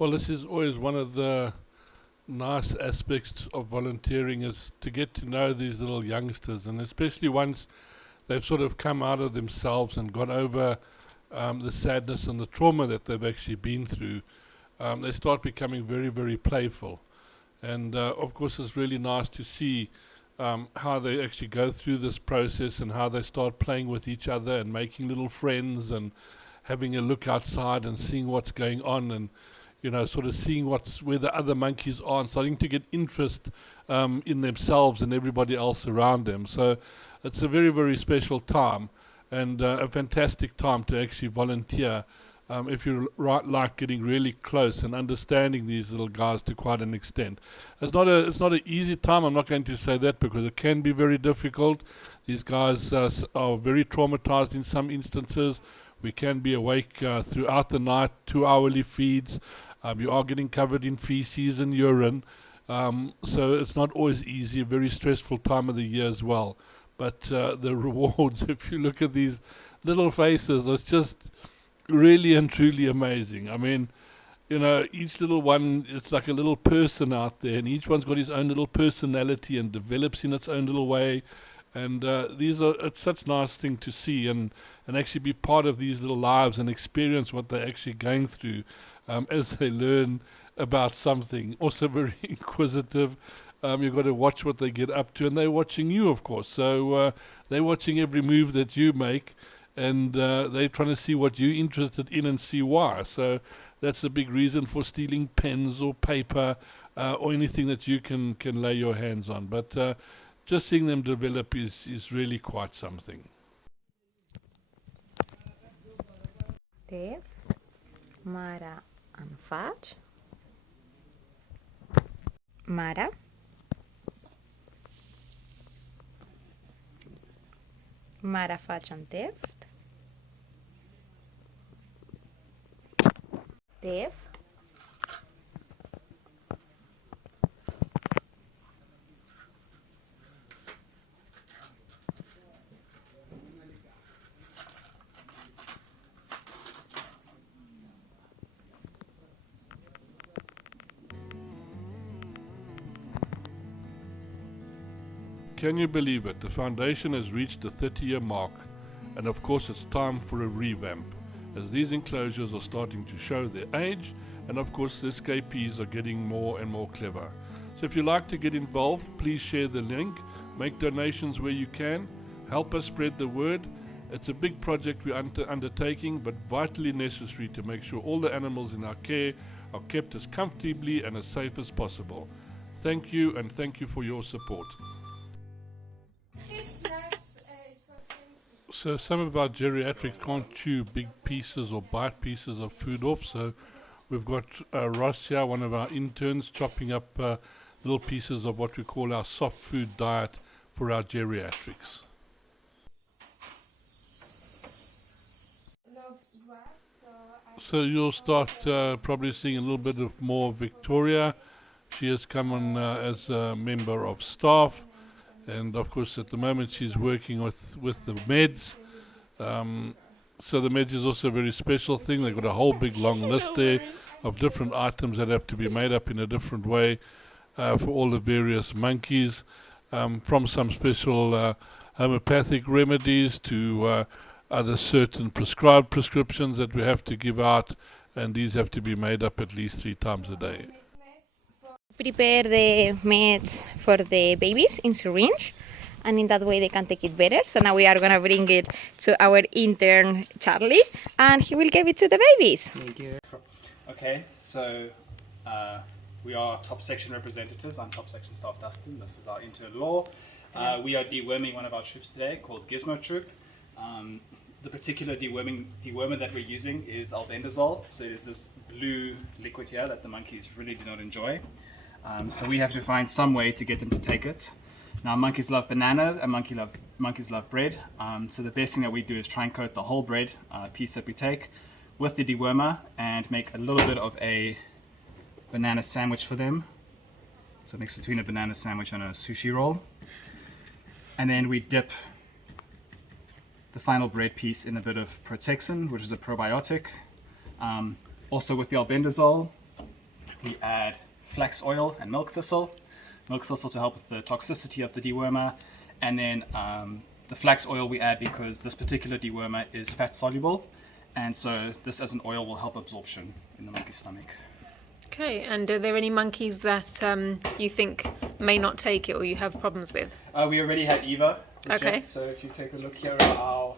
Well, this is always one of the nice aspects of volunteering is to get to know these little youngsters, and especially once they've sort of come out of themselves and got over the sadness and the trauma that they've actually been through, they start becoming very, very playful. And of course, it's really nice to see how they actually go through this process and how they start playing with each other and making little friends and having a look outside and seeing what's going on, and sort of seeing where the other monkeys are and starting to get interest in themselves and everybody else around them. So it's a very, very special time, and a fantastic time to actually volunteer if you like getting really close and understanding these little guys to quite an extent. It's not an easy time. I'm not going to say that, because it can be very difficult. These guys are very traumatized in some instances. We can be awake throughout the night, 2-hourly feeds. You are getting covered in feces and urine. So it's not always easy, a very stressful time of the year as well. But the rewards, if you look at these little faces, it's just really and truly amazing. I mean, each little one, it's like a little person out there, and each one's got his own little personality and develops in its own little way. And it's such a nice thing to see and actually be part of these little lives and experience what they're actually going through as they learn about something. Also very inquisitive. You've got to watch what they get up to, and they're watching you, of course. So they're watching every move that you make, and they're trying to see what you're interested in and see why. So that's a big reason for stealing pens or paper or anything that you can lay your hands on. But just seeing them develop is really quite something. Dave, Mara and Fudge. Mara. Mara, Fudge and Dave. Dave. Can you believe it? The foundation has reached the 30-year mark, and of course it's time for a revamp, as these enclosures are starting to show their age, and of course the escapees are getting more and more clever. So if you'd like to get involved, please share the link, make donations where you can, help us spread the word. It's a big project we're undertaking, but vitally necessary to make sure all the animals in our care are kept as comfortably and as safe as possible. Thank you, and thank you for your support. So some of our geriatrics can't chew big pieces or bite pieces of food off, so we've got Ross here, one of our interns, chopping up little pieces of what we call our soft food diet for our geriatrics. So you'll start probably seeing a little bit of more Victoria. She has come on as a member of staff. And of course, at the moment, she's working with the meds. So the meds is also a very special thing. They've got a whole big long list there of different items that have to be made up in a different way for all the various monkeys, from some special homeopathic remedies to other certain prescribed prescriptions that we have to give out, and these have to be made up at least 3 times a day. Prepare the meds for the babies in syringe, and in that way they can take it better. So now we are going to bring it to our intern Charlie, and he will give it to the babies. Thank you. Okay, so we are top section representatives. I'm top section staff Dustin. This is our intern Law. We are deworming one of our troops today called Gizmo Troop. The particular dewormer that we're using is albendazole. So it is this blue liquid here that the monkeys really do not enjoy. So we have to find some way to get them to take it. Now monkeys love bananas and monkeys love bread. So the best thing that we do is try and coat the whole bread piece that we take with the dewormer and make a little bit of a banana sandwich for them. So mix between a banana sandwich and a sushi roll. And then we dip the final bread piece in a bit of Protexin, which is a probiotic. Also with the albendazole, we add flax oil and milk thistle. Milk thistle to help with the toxicity of the dewormer, and then the flax oil we add because this particular dewormer is fat soluble, and so this as an oil will help absorption in the monkey's stomach. Okay, and are there any monkeys that you think may not take it or you have problems with? We already had Eva reject, Okay. so if you take a look here at our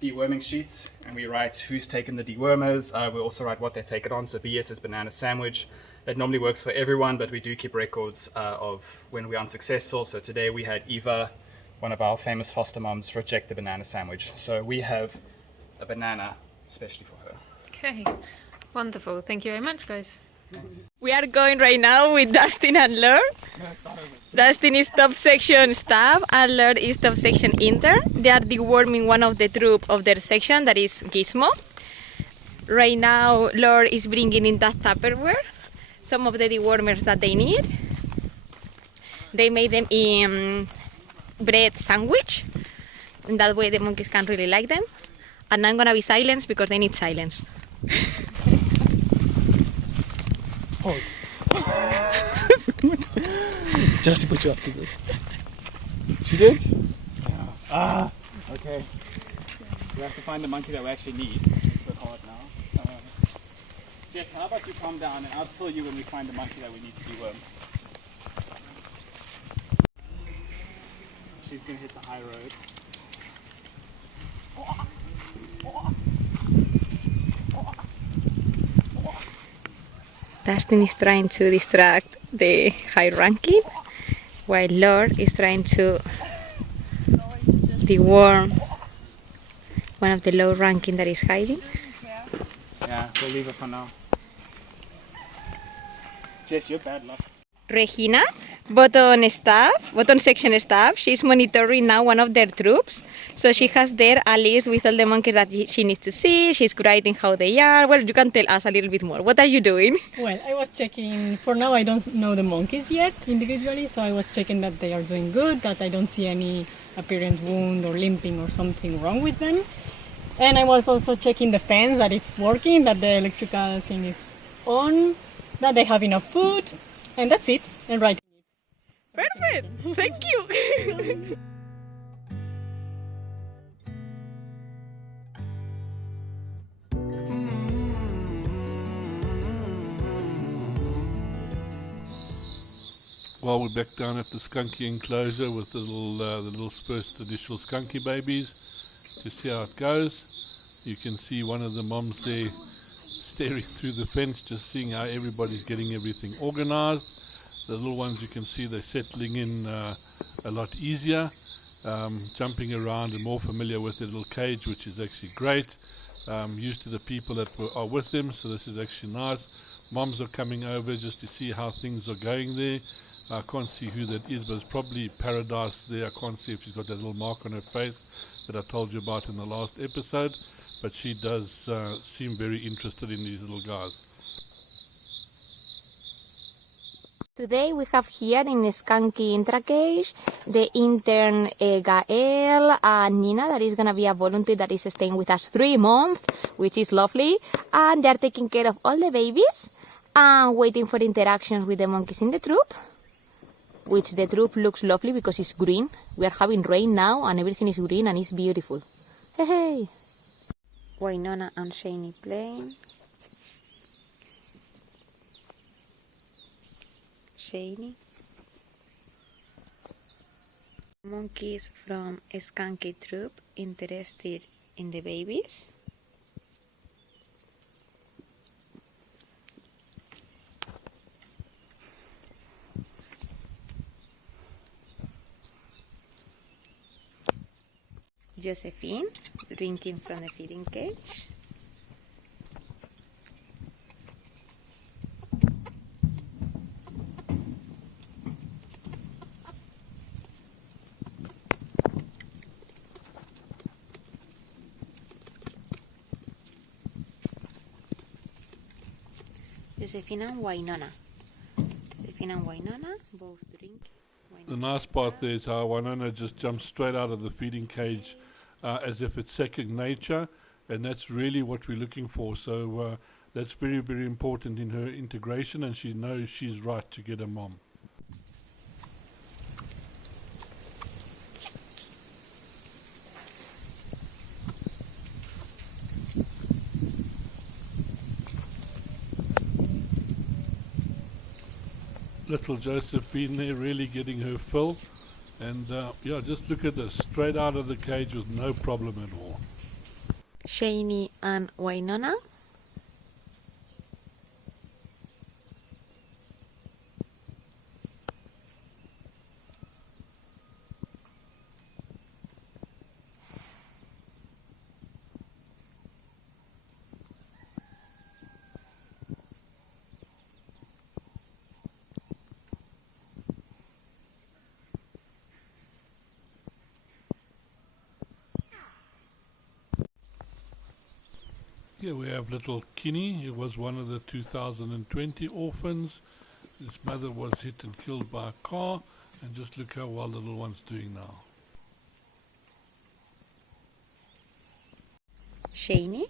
deworming sheets, and we write who's taken the dewormers, we also write what they take it on. So BS is banana sandwich. That normally works for everyone, but we do keep records of when we're unsuccessful. So today we had Eva, one of our famous foster moms, reject the banana sandwich. So we have a banana especially for her. Okay, wonderful. Thank you very much, guys. Thanks. We are going right now with Dustin and Lord. Dustin is top section staff and Lord is top section intern. They are deworming one of the troop of their section, that is Gizmo. Right now, Lord is bringing in that Tupperware some of the dewormers that they need. They made them in bread sandwich, and that way the monkeys can really like them. And I'm gonna be silent because they need silence. Just to put you up to this. She did? Yeah. Okay. We have to find the monkey that we actually need. It's a bit hard now. Jess, how about you calm down and I'll tell you when we find the monkey that we need to deworm. She's gonna hit the high road. Dustin is trying to distract the high ranking, while Lord is trying to deworm one of the low ranking that is hiding. Yeah, we'll leave it for now. Jess, you're bad luck. Regina, bottom section staff, she's monitoring now one of their troops. So she has there a list with all the monkeys that she needs to see. She's writing how they are. Well, you can tell us a little bit more. What are you doing? Well, I was checking, for now I don't know the monkeys yet individually, so I was checking that they are doing good, that I don't see any apparent wound or limping or something wrong with them. And I was also checking the fence, that it's working, that the electrical thing is on, that they have enough food, and that's it. And right. Perfect. Thank you. Well, we're back down at the Skunky enclosure with the little first additional Skunky babies to see how it goes. You can see one of the moms there staring through the fence, just seeing how everybody's getting everything organized. The little ones, you can see they're settling in a lot easier, jumping around and more familiar with their little cage, which is actually great. Used to the people that are with them, so this is actually nice. Moms are coming over just to see how things are going there. I can't see who that is, but it's probably Paradise there. I can't see if she's got that little mark on her face that I told you about in the last episode, but she does seem very interested in these little guys. Today we have here in the Skunky Intra Cage the intern Gael and Nina, that is going to be a volunteer that is staying with us 3 months, which is lovely. And they are taking care of all the babies and waiting for interactions with the monkeys in the troop, which the troop looks lovely because it's green. We are having rain now and everything is green and it's beautiful. Hey, hey. Wainona and Shani playing. Shani. Monkeys from a Skunky troop interested in the babies. Josephine drinking from the feeding cage. Josephine and Wainona. Josephine and Wainona both drink. The nice part there is how Winona just jumps straight out of the feeding cage as if it's second nature, and that's really what we're looking for. So that's very, very important in her integration, and she knows she's right to get a mom. Little Josephine there really getting her fill, and yeah, just look at this, straight out of the cage with no problem at all. Shani and Wainona. Here we have little Kinney. He was one of the 2020 orphans. His mother was hit and killed by a car, and just look how well the little one's doing now. Shani.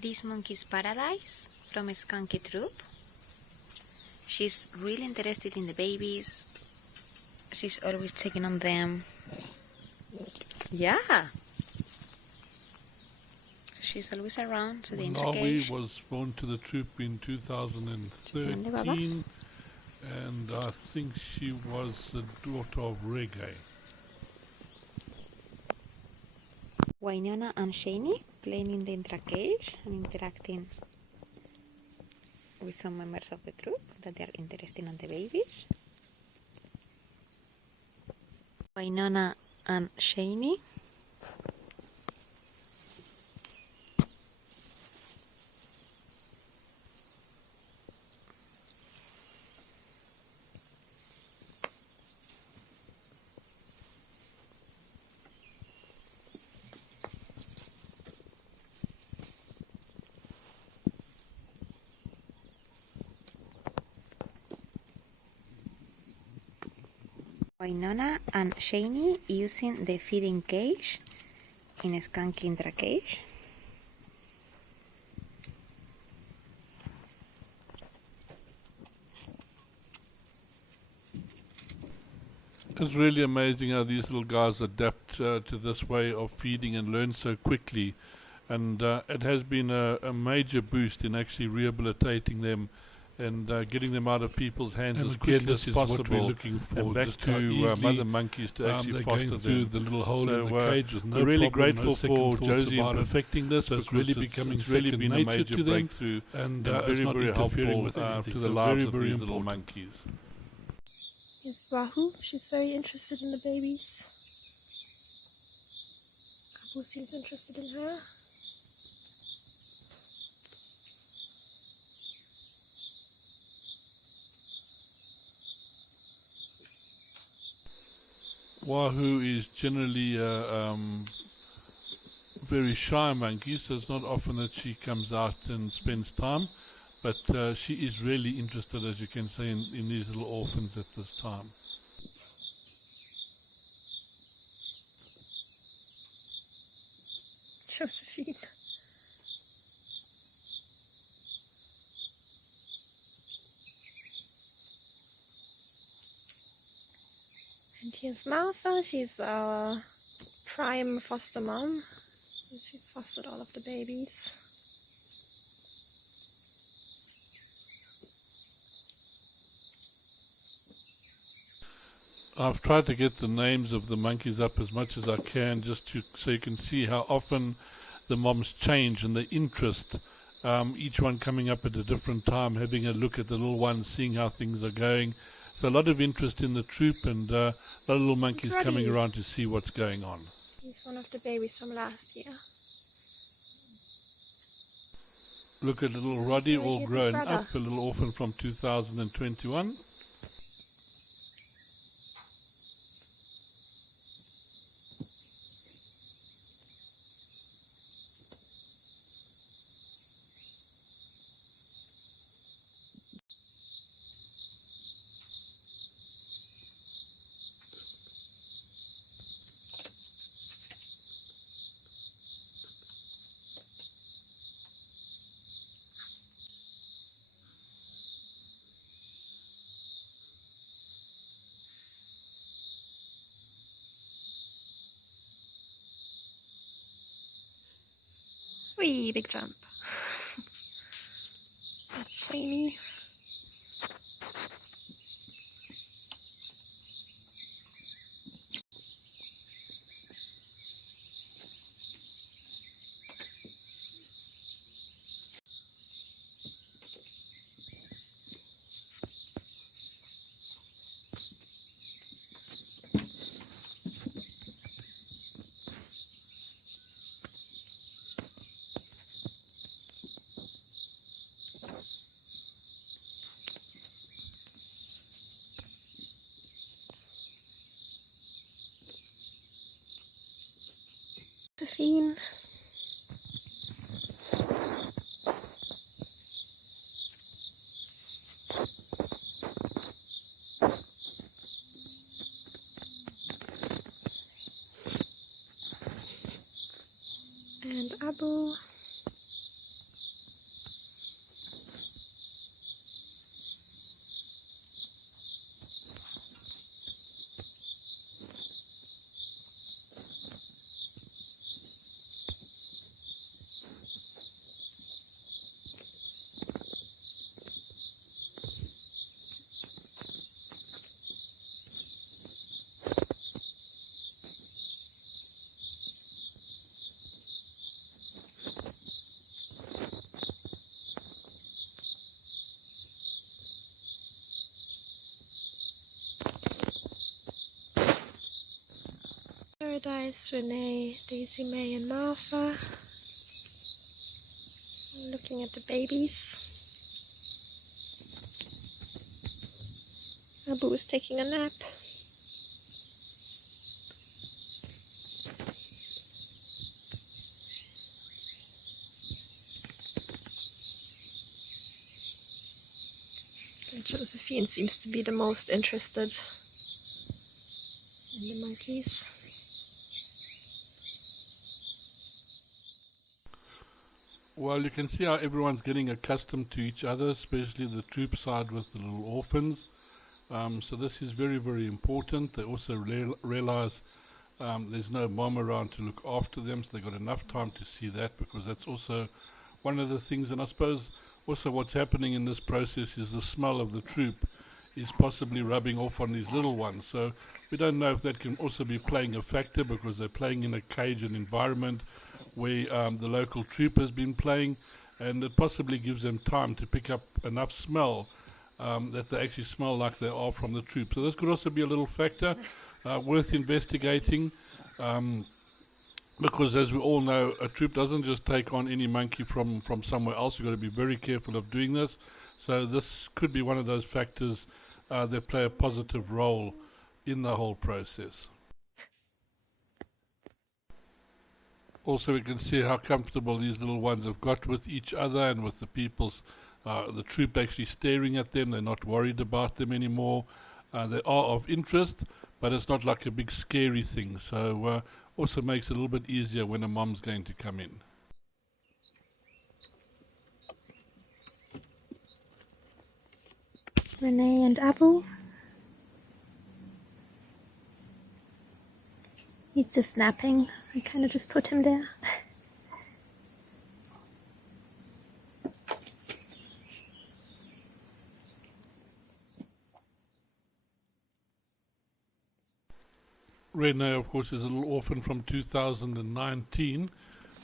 This monkey's Paradise from Skunky Troop. She's really interested in the babies. She's always checking on them. Yeah. She's always around to the Malawi intercage. was born to the troop in 2013, babas. and I think she was the daughter of Reggae. Wainona and Shani playing in the intercage and interacting with some members of the troop that they are interested in the babies. Wainona and Shani. Wainona and Shani using the feeding cage in a Skunky intracage. It's really amazing how these little guys adapt to this way of feeding and learn so quickly, and it has been a major boost in actually rehabilitating them and getting them out of people's hands And as again, quickly as this is what possible, we're looking for, and back just how to easily, mother monkeys to actually they're foster going through them. the little hole in the So, cage with no we're really problem, grateful no second for thoughts Josie in about it. perfecting this, So it's because really becoming it's really second been a nature major to them, breakthrough and and it's very, not very interfering helpful with anything. to the So lives of very these little important. monkeys. Here's Rahu. She's very interested in the babies. Kabu seems interested in her. Wahoo is generally very shy monkey, so it's not often that she comes out and spends time, but she is really interested, as you can see, in these little orphans at this time. Josephine. And here's Martha. She's our prime foster mom. She's fostered all of the babies. I've tried to get the names of the monkeys up as much as I can, just so you can see how often the moms change and the interest. Each one coming up at a different time, having a look at the little ones, seeing how things are going. So a lot of interest in the troop, and a lot of little monkeys coming Ruddy. around to see what's going on. He's one of the babies from last year. Look at little Roddy, So all here's his grown brother. up, a little orphan from 2021. Wee, big jump. That's shiny. Josephine. And Abu. Paradise, Renee, Daisy May and Martha. Looking at the babies. Abu is taking a nap. And Josephine seems to be the most interested in the monkeys. Well, you can see how everyone's getting accustomed to each other, especially the troop side with the little orphans. So this is very, very important. They also realize there's no mom around to look after them, so they've got enough time to see that, because that's also one of the things. And I suppose also what's happening in this process is the smell of the troop is possibly rubbing off on these little ones. So we don't know if that can also be playing a factor, because they're playing in a cage and environment where the local troop has been playing, and it possibly gives them time to pick up enough smell that they actually smell like they are from the troop. So this could also be a little factor worth investigating, because as we all know, a troop doesn't just take on any monkey from somewhere else. You've got to be very careful of doing this. So this could be one of those factors that play a positive role in the whole process. Also, we can see how comfortable these little ones have got with each other and with the people's, the troop actually staring at them. They're not worried about them anymore. They are of interest, but it's not like a big scary thing. So also makes it a little bit easier when a mom's going to come in. Renee and Abu. He's just napping. I kind of just put him there. Renee, of course, is a little orphan from 2019,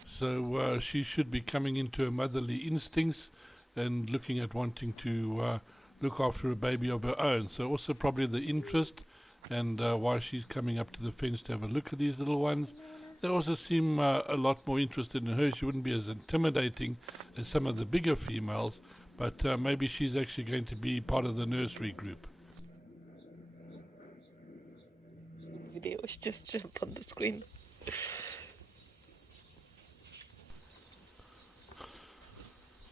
so she should be coming into her motherly instincts and looking at wanting to look after a baby of her own. So also probably the interest and why she's coming up to the fence to have a look at these little ones. They also seem a lot more interested in her. She wouldn't be as intimidating as some of the bigger females, but maybe she's actually going to be part of the nursery group. Video, just jump on the screen.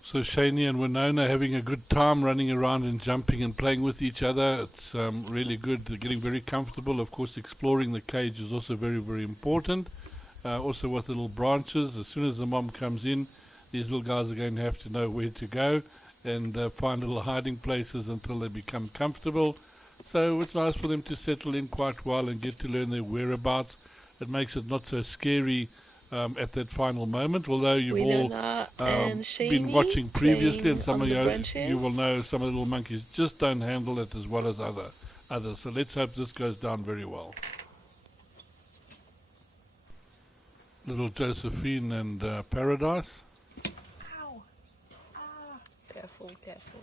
So Shani and Winona having a good time running around and jumping and playing with each other. It's really good. They're getting very comfortable. Of course, exploring the cage is also very, very important. Also with little branches. As soon as the mom comes in, these little guys are going to have to know where to go and find little hiding places until they become comfortable. So it's nice for them to settle in quite well and get to learn their whereabouts. It makes it not so scary at that final moment. Although you've all Winona and been Shani watching previously, and some playing of on the you branches. will know some of the little monkeys just don't handle it as well as others. So let's hope this goes down very well. Little Josephine and Paradise. Careful, careful.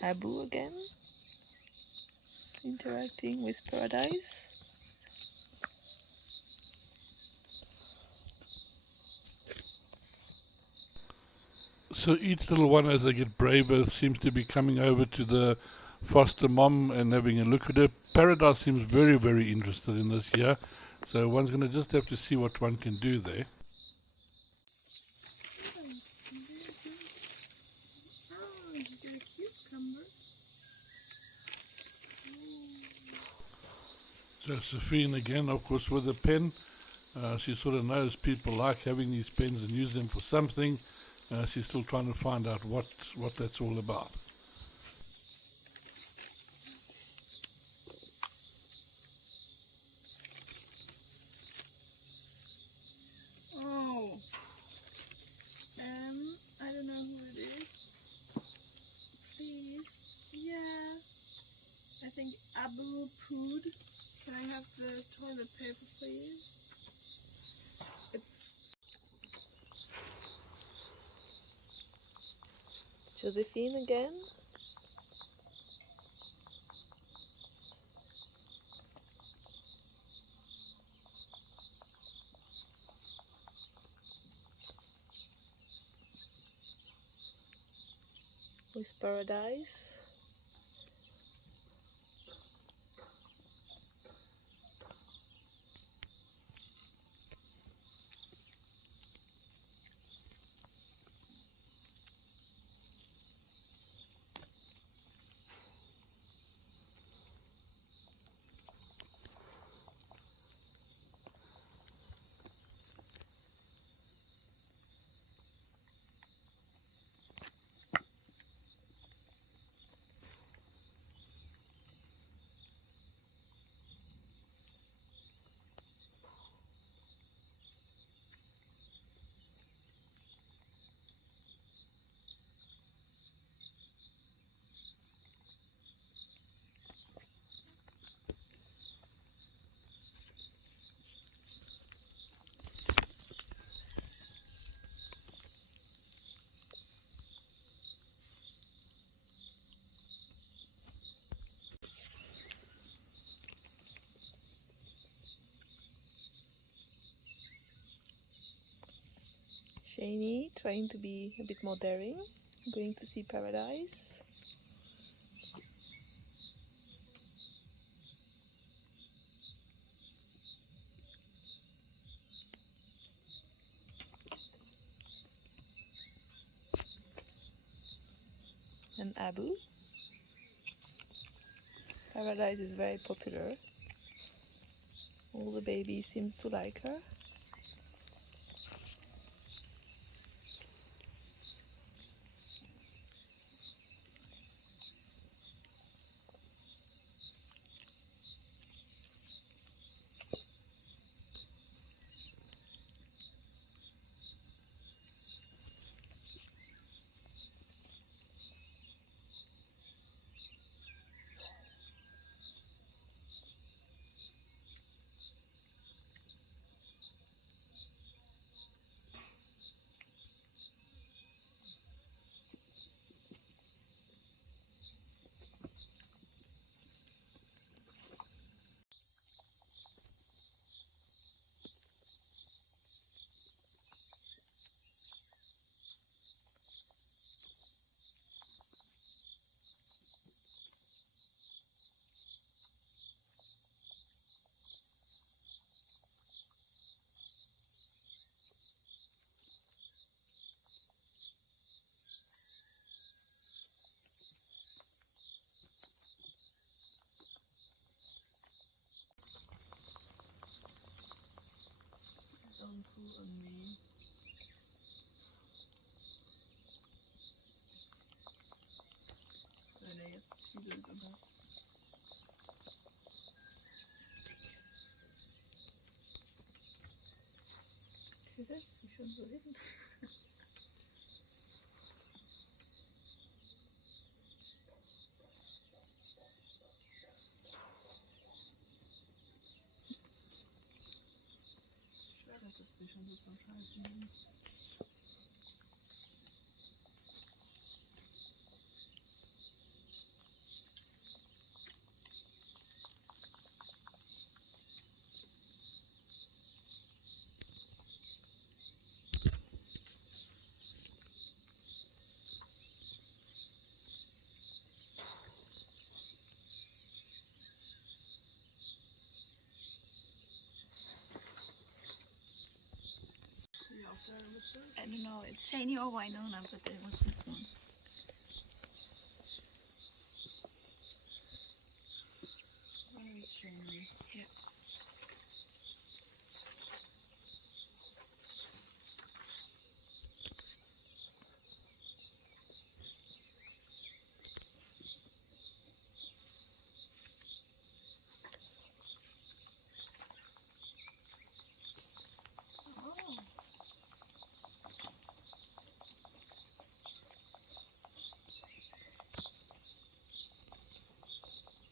Abu again, interacting with Paradise. So each little one, as they get braver, seems to be coming over to the foster mom and having a look at her. Paradise seems very, very interested in this here. So one's going to just have to see what one can do there. Josephine again, of course, with a pen. She sort of knows people like having these pens and use them for something. She's still trying to find out what that's all about. I don't know who it is. Please. Yeah. I think Abu pooed. Can I have the toilet paper, please? Josephine again. With Paradise. Shani trying to be a bit more daring, going to see Paradise. And Abu. Paradise is very popular. All the babies seem to like her. I don't know, it's shiny or Winona, but it was this one. Very shiny. Yeah.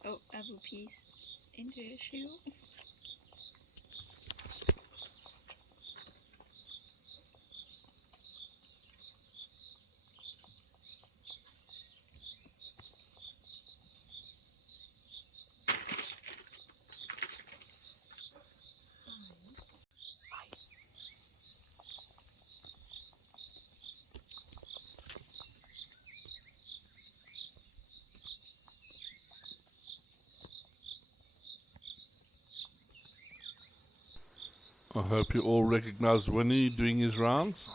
Oh, apple piece into your shoe. I hope you all recognize Winnie doing his rounds.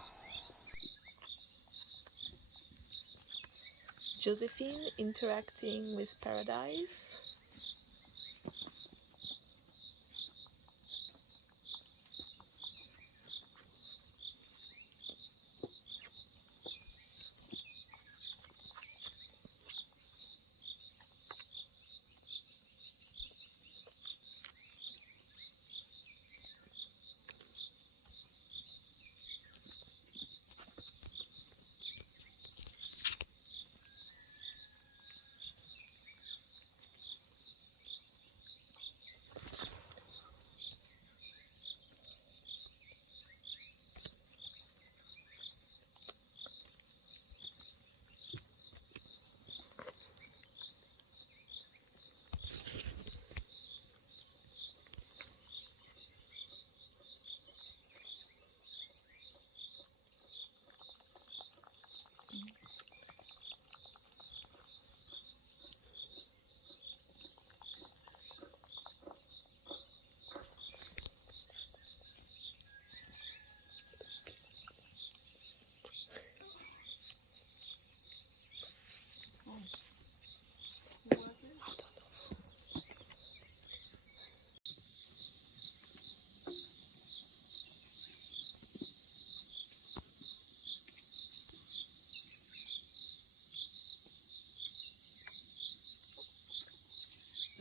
Josephine interacting with Paradise.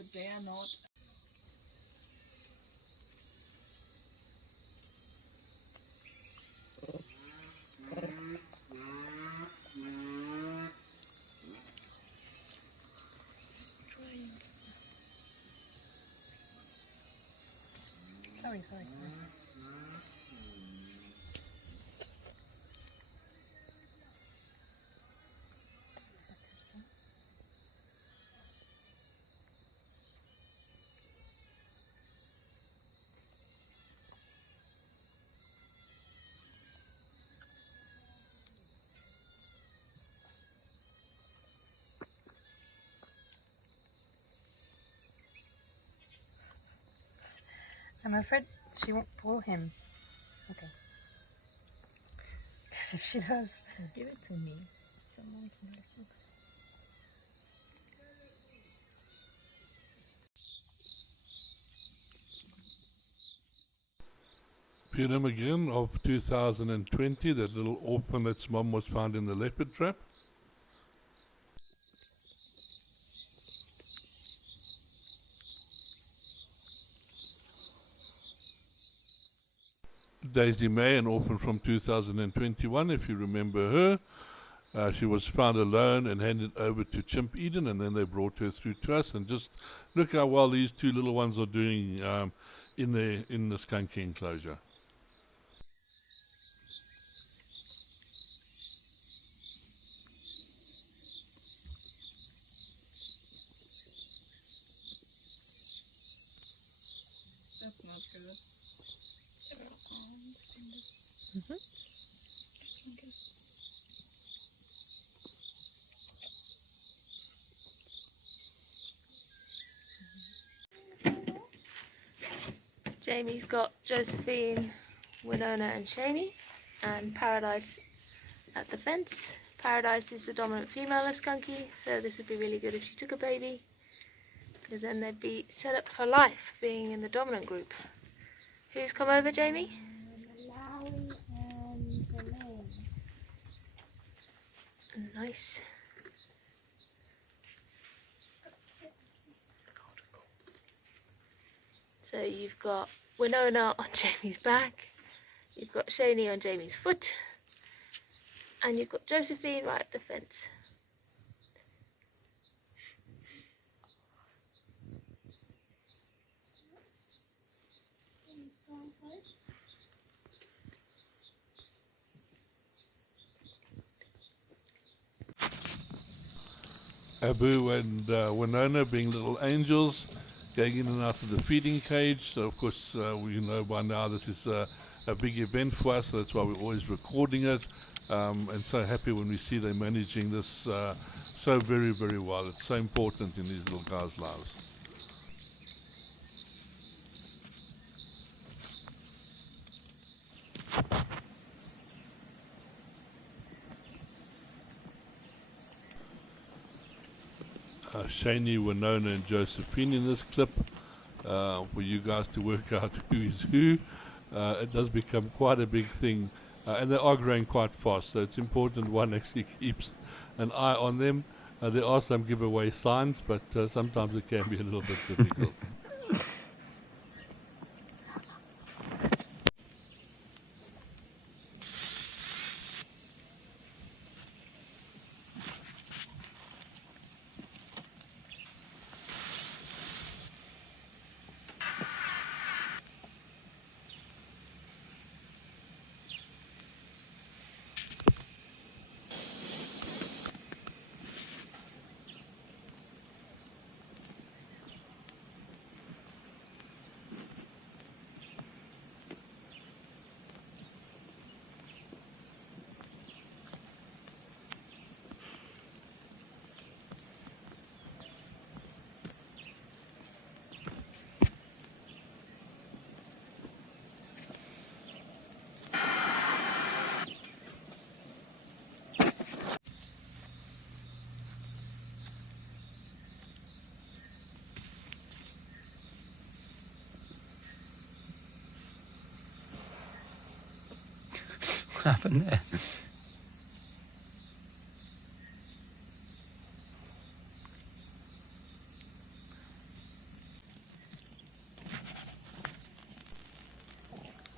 But they are not. Sorry, sorry, sorry. I'm afraid she won't pull him. Okay. Because if she does, Give it to me. It's a monkey. Film again of 2020, that little orphan that's mom was found in the leopard trap. Daisy May, an orphan from 2021, if you remember her. She was found alone and handed over to Chimp Eden, and then they brought her through to us. And just look how well these two little ones are doing in the Skunky enclosure. Jamie's got Josephine, Winona and Shani, and Paradise at the fence. Paradise is the dominant female of Skunky, so this would be really good if she took a baby, because then they'd be set up for life being in the dominant group. Who's come over, Jamie? Nice. So you've got Winona on Jamie's back, you've got Shani on Jamie's foot, and you've got Josephine right at the fence. Abu and Winona being little angels, going in and out of the feeding cage. So of course we know by now this is a big event for us, so that's why we're always recording it, and so happy when we see them managing this so very, very well. It's so important in these little guys' lives. Shani, Winona and Josephine in this clip, for you guys to work out who is who. It does become quite a big thing, and they are growing quite fast, so it's important one actually keeps an eye on them. There are some giveaway signs, but sometimes it can be a little bit difficult. What happened there?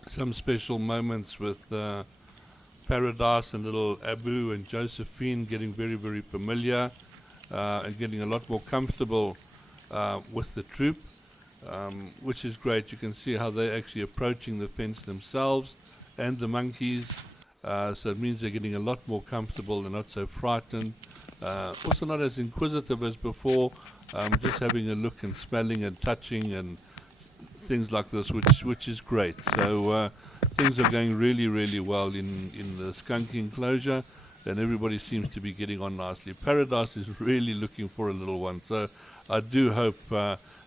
Some special moments with Paradise and little Abu and Josephine getting very, very familiar and getting a lot more comfortable with the troop, which is great. You can see how they're actually approaching the fence themselves and the monkeys, so it means they're getting a lot more comfortable. They're not so frightened, also not as inquisitive as before, just having a look and smelling and touching and things like this, which is great. So things are going really, really well in the Skunky enclosure, and everybody seems to be getting on nicely. Paradise is really looking for a little one, so I do hope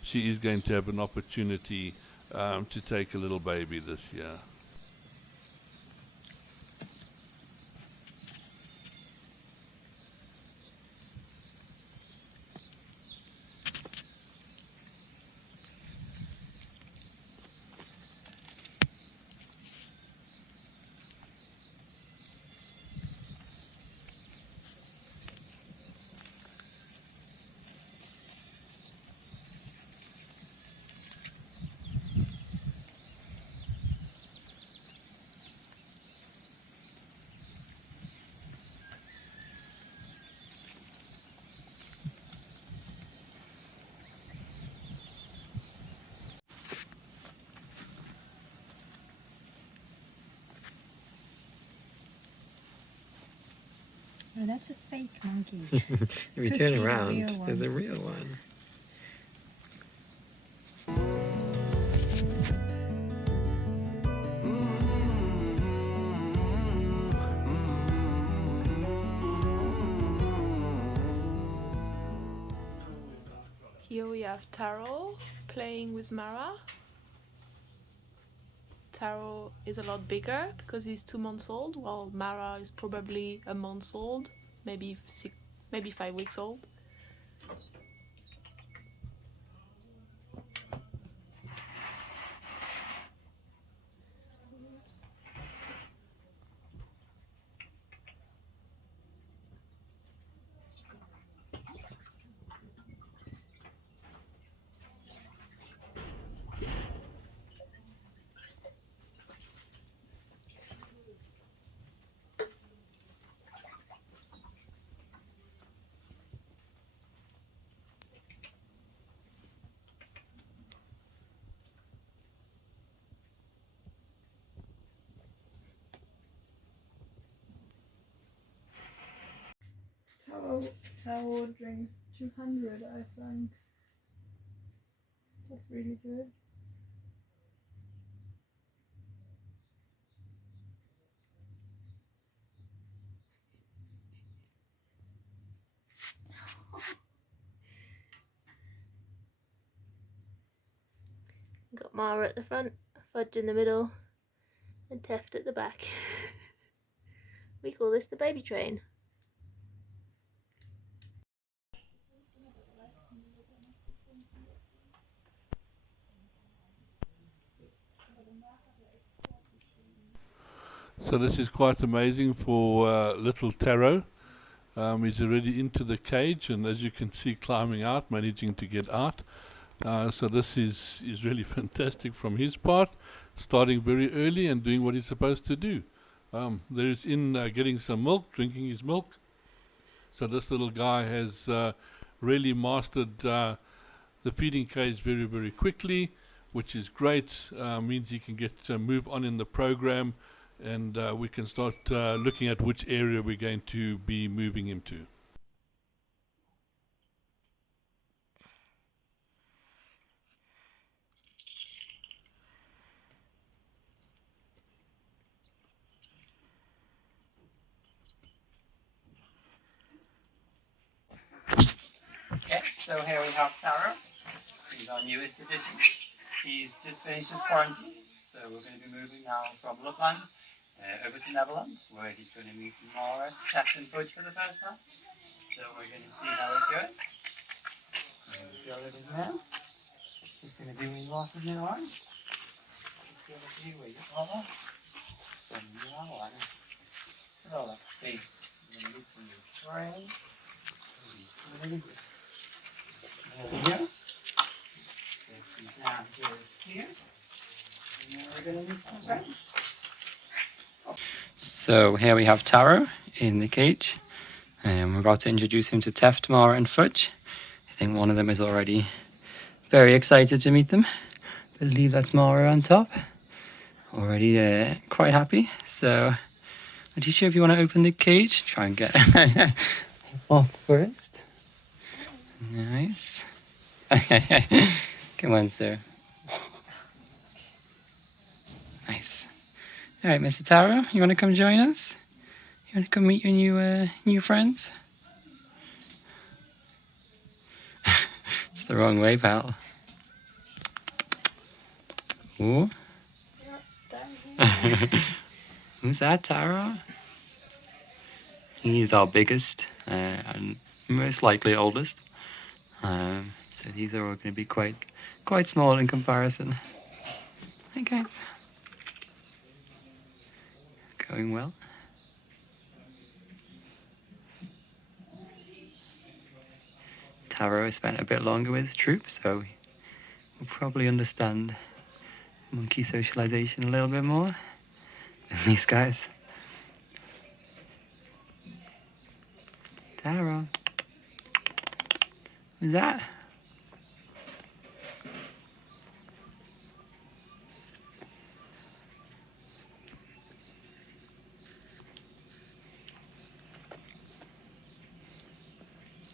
she is going to have an opportunity to take a little baby this year. Oh, that's a fake monkey. If you Could turn see the around, real one. there's a real one. Here we have Taro playing with Mara. Taro is a lot bigger because he's 2 months old, while Mara is probably a month old, maybe 5 weeks old. Taro drinks 200, I think. That's really good. Got Mara at the front, Fudge in the middle, and Teft at the back. We call this the baby train. So this is quite amazing for little Taro. He's already into the cage, and as you can see, climbing out, managing to get out. So this is really fantastic from his part, starting very early and doing what he's supposed to do. There is in getting some milk, drinking his milk. So this little guy has really mastered the feeding cage very, very quickly, which is great. Means he can get move on in the program, and we can start looking at which area we're going to be moving him to. Okay, so here we have Taro. He's our newest addition. He's just finished his quarantine, so we're going to be moving now from Lapland over to Netherlands, where he's going to meet Mara, Teft and Fudge for the first time. So we're going to see how it goes. Go with his man. He's going to do his lots of new arms. Let's give it to you with your mother. And you have one. Look at all that space. You're going to loosen your brain. Really good. There we go. This is down here. And then we're going to meet some friends. So here we have Taro in the cage. We're about to introduce him to Teft, Mara and Fudge. I think one of them is already very excited to meet them. I believe that's Mara on top. Already quite happy. So, Letitia, if you want to open the cage, try and get off first. Nice. Come on, sir. Nice. All right, Mr. Taro, you want to come join us? You want to come meet your new friends? It's the wrong way, pal. Ooh. Who's that, Taro? He's our biggest and most likely oldest. So these are all going to be quite small in comparison. Hey guys. Going well. Taro has spent a bit longer with Troop, so we'll probably understand monkey socialization a little bit more than these guys. Taro. Who's that?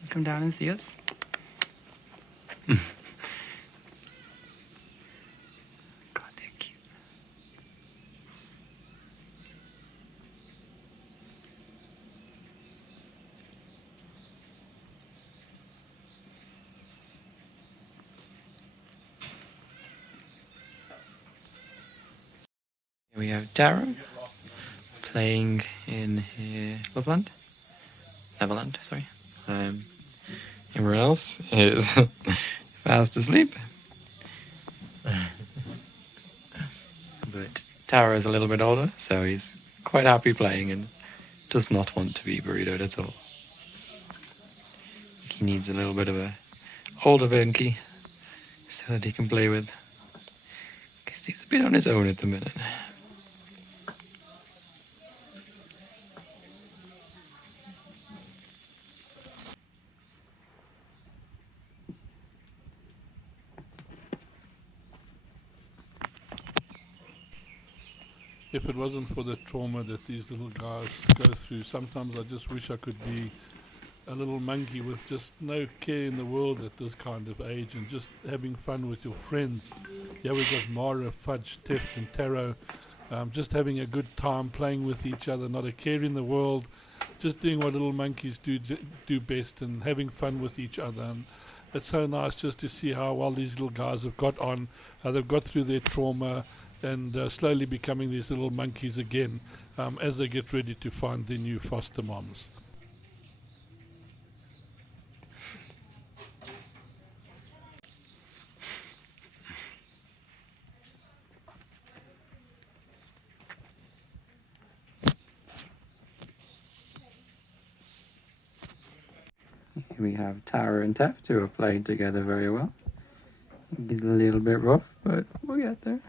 Come down and see us. God, they're cute. Here we have Taro playing in Loveland. Neverland, sorry. Everyone else is fast asleep. But Taro is a little bit older, so he's quite happy playing and does not want to be burritoed at all. He needs a little bit of a older Monkey so that he can play with. Because he's a bit on his own at the minute. If it wasn't for the trauma that these little guys go through, sometimes I just wish I could be a little monkey with just no care in the world at this kind of age and just having fun with your friends. Yeah, we've got Mara, Fudge, Teft and Taro, just having a good time playing with each other, not a care in the world, just doing what little monkeys do best and having fun with each other. And it's so nice just to see how well these little guys have got on, how they've got through their trauma and slowly becoming these little monkeys again as they get ready to find their new foster moms. Here we have Taro and Teft who are playing together very well. He's a little bit rough, but we'll get there.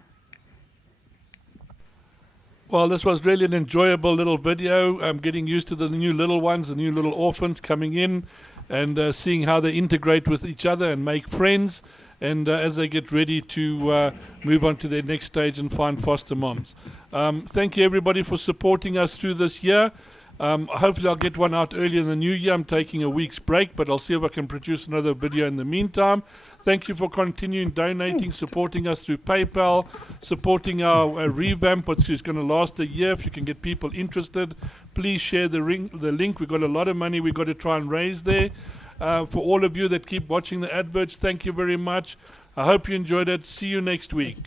Well, this was really an enjoyable little video. I'm getting used to the new little ones, the new little orphans coming in and seeing how they integrate with each other and make friends. And as they get ready to move on to their next stage and find foster moms. Thank you everybody for supporting us through this year. Hopefully I'll get one out early in the new year. I'm taking a week's break, but I'll see if I can produce another video in the meantime. Thank you for continuing donating, supporting us through PayPal, supporting our revamp, which is going to last a year. If you can get people interested, please share the link. We've got a lot of money we've got to try and raise there. For all of you that keep watching the adverts, thank you very much. I hope you enjoyed it. See you next week.